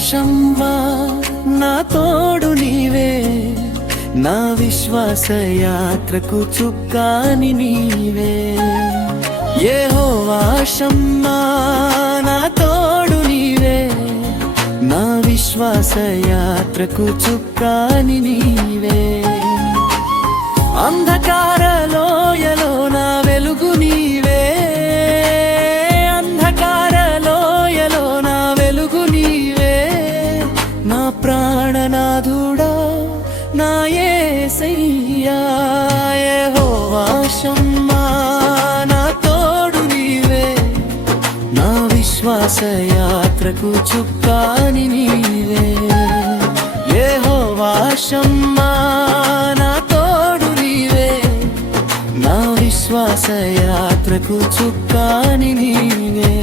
ఆకాశంవా నా తోడు నీవే, నా విశ్వాస యాత్రకు చుక్కాని నీవే. యెహోవా షమ్మా నా తోడు నీవే, నా విశ్వాస యాత్రకు చుక్కాని నీవే. అంధకార లోయలో నా వెలుగు నీవే, అంధకార లోయలో నా వెలుగు నీవే. నా ప్రాణనాథుడా నా యేసయ్యా, యెహోవా షమ్మా నా తోడు నీవే, నా విశ్వాస యాత్రకు చుక్కాని నీవే. యెహోవా షమ్మా నా తోడు నీవే, నా విశ్వాస యాత్రకు చుక్కాని నీవే.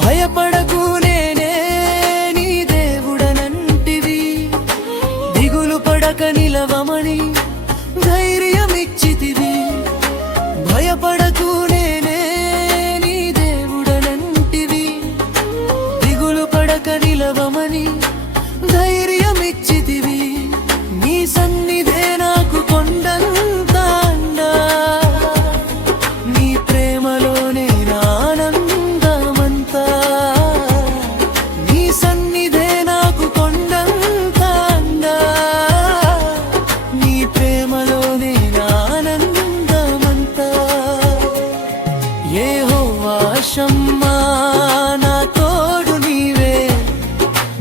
భయపడకు నేనే నీ దేవుడనంటివి, దిగులు పడక నిలవమని ధైర్యమిచ్చితివి. భయపడకు నేనే నీ దేవుడనంటివి, దిగులు పడక నిలవమని ధైర్యమిచ్చితివి. నీ సన్నిధే నాకు కొండంత అండా, నీ ప్రేమలోనే నా ఆనందమంతా. నీ సన్నిధే నాకు కొండంత అండా, నీ ప్రేమలోనే నా ఆనందమంతా. యెహోవా షమ్మా నా తోడు నీవే,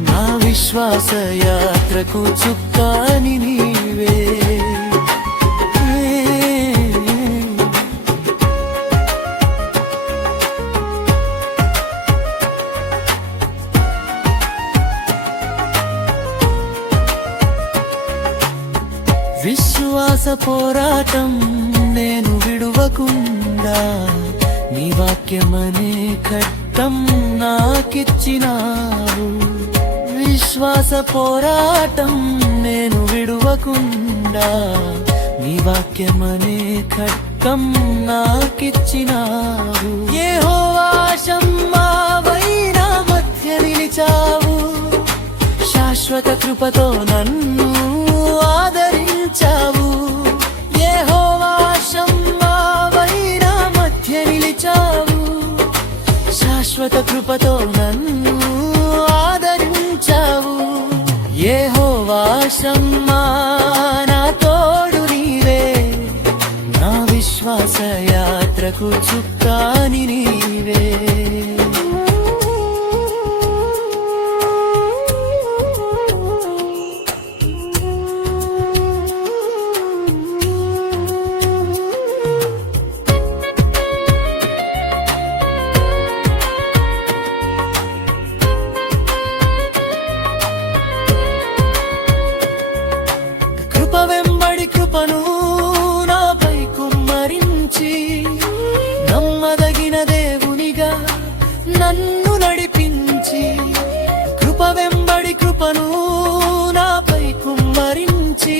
నా విశ్వాస యాత్రకు చుక్కాని నీవే. విశ్వాస పోరాటం నేను విడువకుండా, నీ వాక్యమనే ఖడ్గం నాకిచ్చినావు. విశ్వాస పోరాటం నేను విడువకుండా, నీ వాక్యమనే ఖడ్గం నాకిచ్చినావు. యెహోవా షమ్మా వైనా మధ్య నిలిచావు, శాశ్వత కృపతో నన్ను ఆదరించావు. యెహోవా షమ్మా వైనా మధ్య నిలిచావు, శాశ్వత కృపతో నన్ను ఆదరించావు. యెహోవా షమ్మా నా తోడు నీవే, నా విశ్వాస యాత్రకు చుక్కాని నీవే. కృప వెంబడి కృపను నాపై కుమ్మరించి, నమ్మదగిన దేవునిగా నన్ను నడిపించి. కృప వెంబడి కృపను నాపై కుమ్మరించి,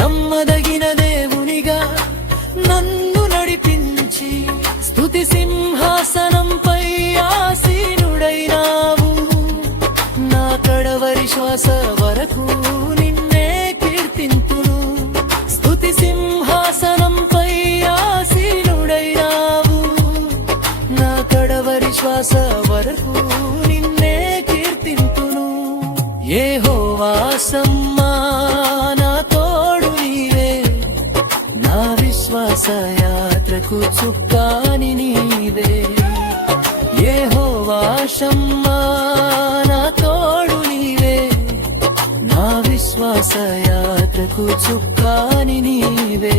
నమ్మదగిన దేవునిగా నన్ను నడిపించి. స్తుతి సింహాసనంపై ఆసీనుడైనావు, నా కడవరి శ్వాస వరకు నిన్నే కీర్తింతును. స్తుతి సింహాసనంపై ఆసీనుడైనావు, నా కడవరి శ్వాస వరకు నిన్నే కీర్తింతును. యెహోవా షమ్మా నా తోడు నీవే, నా విశ్వాస యాత్రకు చుక్కాని నీవే. యెహోవా షమ్మా నా తోడు నీవే, నా విశ్వాస యాత్రకు చుక్కాని నీవే.